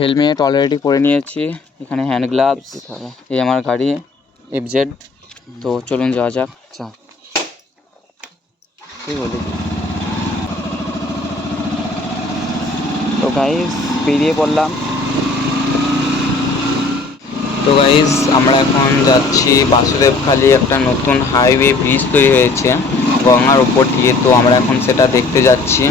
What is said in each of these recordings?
Helmet already পরে নিয়েছি, এখানে হ্যান্ড গ্লাভস, এই আমার গাড়ি FZ। তো চলুন যাওয়া যাক। আচ্ছা কি বলি, তো গাইস বেরিয়ে পড়লাম। তো গাইস আমরা এখন যাচ্ছি বাসুদেবখালি, একটা নতুন হাইওয়ে ব্রিজ তৈরি হয়েছে গঙ্গার উপর দিয়ে, তো আমরা এখন সেটা দেখতে যাচ্ছি।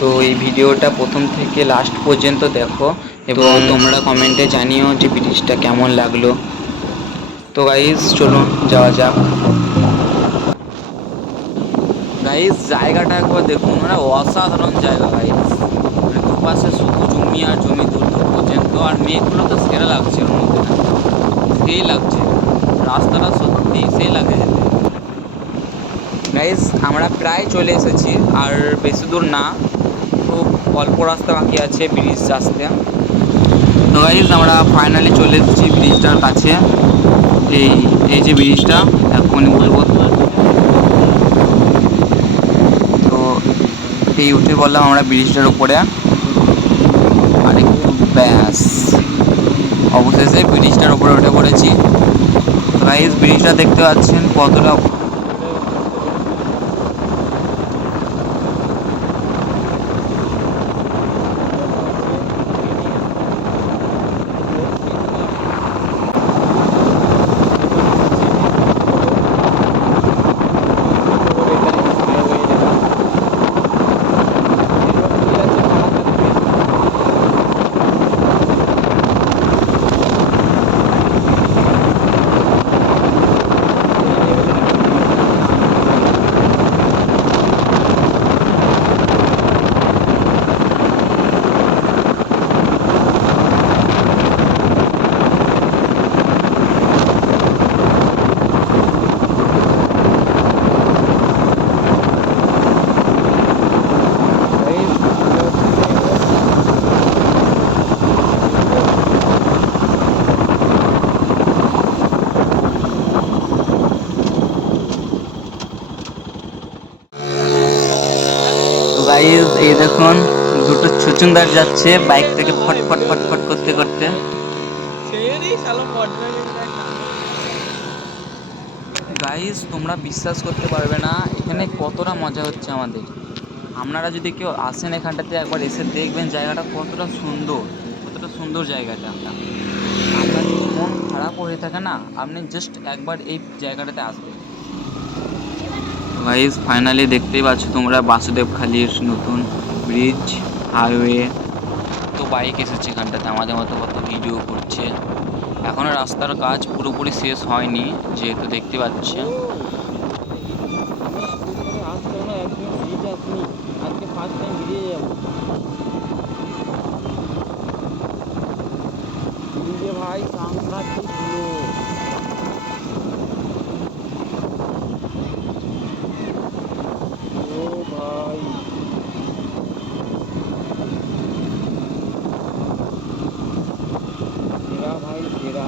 তো এই ভিডিওটা প্রথম থেকে লাস্ট পর্যন্ত দেখো এবং তোমরা কমেন্টে জানিও যে ব্রিজটা কেমন লাগলো। তো গাইস চলুন যাওয়া যাক। গাইস জায়গাটা একবার দেখুন, মানে অসাধারণ জায়গা গাইস, মানে দুপাশে শুধু জমি আর জমি দূর দূর পর্যন্ত, আর মেঘগুলো তো সেরা লাগছে ওর মধ্যে, সেই লাগছে রাস্তাটা, সত্যি সেই লাগে যেতে। গাইস আমরা প্রায় চলে এসেছি, আর বেশি দূর না, খুব অল্প রাস্তা বাকি আছে ব্রিজ আসতে। তো গাইস আমরা ফাইনালি চলে এসেছি ব্রিজটার কাছে। এই এই যে ব্রিজটা এখনই বলবো, তো এই উঠে বললাম আমরা ব্রিজটার উপরে, আর একটু ব্যাস অবশেষে ব্রিজটার উপরে উঠে পড়েছি। গাইস ব্রিজটা দেখতে পাচ্ছেন কতটা গাইস এই দেখুন দুটো ছুচুন্দার যাচ্ছে বাইক থেকে ফট ফট ফট ফট করতে করতে। গাইস তোমরা বিশ্বাস করতে পারবে না এখানে কতটা মজা হচ্ছে আমাদের। আপনারা যদি কেউ আসেন এখানটাতে একবার এসে দেখবেন জায়গাটা কতটা সুন্দর, কতটা সুন্দর জায়গাটা। আপনার যদি মন খারাপ হয়ে থাকে না, আপনি জাস্ট একবার এই জায়গাটাতে আসবেন। গাইস ফাইনালি দেখতেই পাচ্ছ তোমরা বাসুদেবখালির নতুন ব্রিজ হাইওয়ে। তো বাইক এসেছে এখানটাতে আমাদের মতো কত ভিডিও করছে। এখনও রাস্তার কাজ পুরোপুরি শেষ হয়নি, যেহেতু দেখতে পাচ্ছে। আজকে ফার্স্ট টাইম বেরিয়ে যাবো ভাই, সাংঘাতিক ও ভাই, সেরা ভাই সেরা।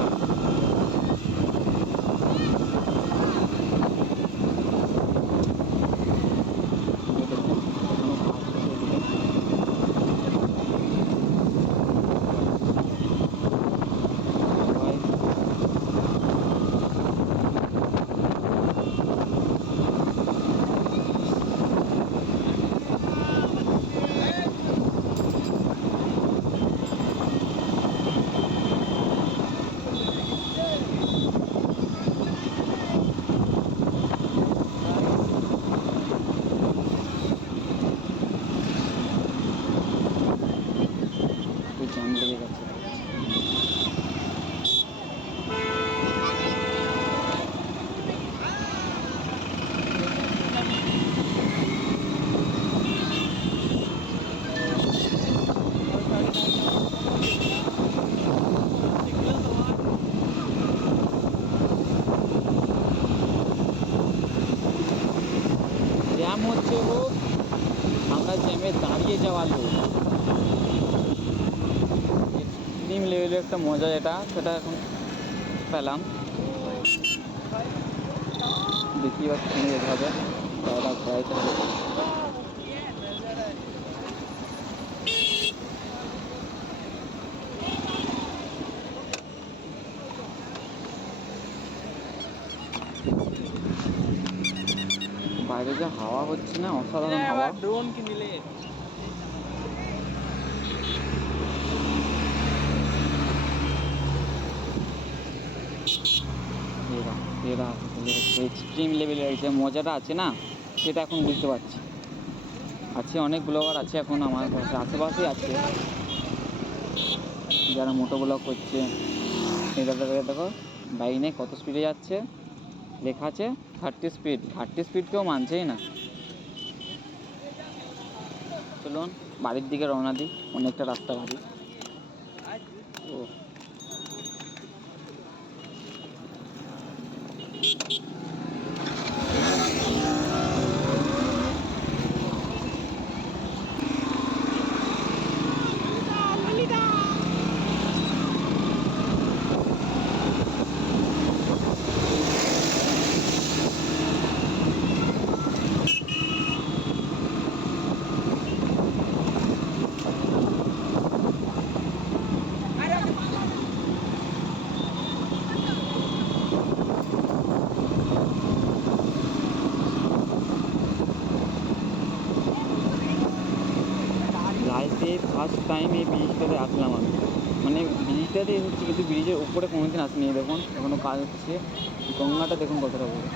জ্যাম লেগে গেছে। জ্যাম হচ্ছে হোক, আমরা জ্যামে দাঁড়িয়ে যাওয়া লোক। এক্সট্রিম লেভেলের একটা মজা যেটা, সেটা এখন পেলাম। দেখি এবার কিনে যেতে হবে, জায়গাটা ঘোরাইতে হবে। যা হাওয়া হচ্ছে না, অসাধারণ হাওয়া। ড্রোন কিনলে এক্সট্রিম লেভেলের যে মজাটা আছে না, সেটা এখন বুঝতে পারছি। আছে অনেক ব্লগার আছে এখন আমার পাশে, আশেপাশেই আছে যারা মোটো ব্লগ করছে। এটা দেখো বাইক নিয়ে কত স্পিডে যাচ্ছে, লেখা আছে 30 স্পিড। 30 স্পিড কেউ মানছেই না। চলুন বাড়ির দিকে রওনা দিই, অনেকটা রাস্তা বাড়ি। ও লাইফে ফার্স্ট টাইম এই ব্রিজটাতে আসলাম আমি। মানে ব্রিজটাতে এসেছি কিন্তু ব্রিজের উপরে কোনোদিন আসিনি। দেখুন এখনও কাজ হচ্ছে, গঙ্গাটা দেখুন কতটা বড়।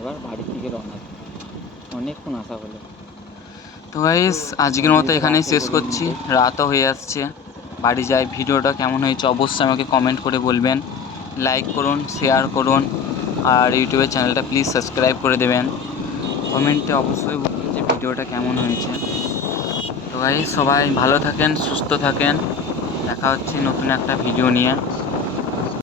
এবার বাড়ির দিকে রওনা দিই, অনেকক্ষণ আসা হলো। তো গাইস আজকের মতো এখানেই শেষ করছি, রাতও হয়ে আসছে, বাড়ি যাই। ভিডিওটা কেমন হয়েছে অবশ্যই আমাকে কমেন্ট করে বলবেন, লাইক করুন, শেয়ার করুন, আর ইউটিউবের চ্যানেলটা প্লিজ সাবস্ক্রাইব করে দেবেন। কমেন্টে অবশ্যই বলবেন যে ভিডিওটা কেমন হয়েছে। তো গাইস সবাই ভালো থাকেন, সুস্থ থাকেন, দেখা হচ্ছে নতুন একটা ভিডিও নিয়ে।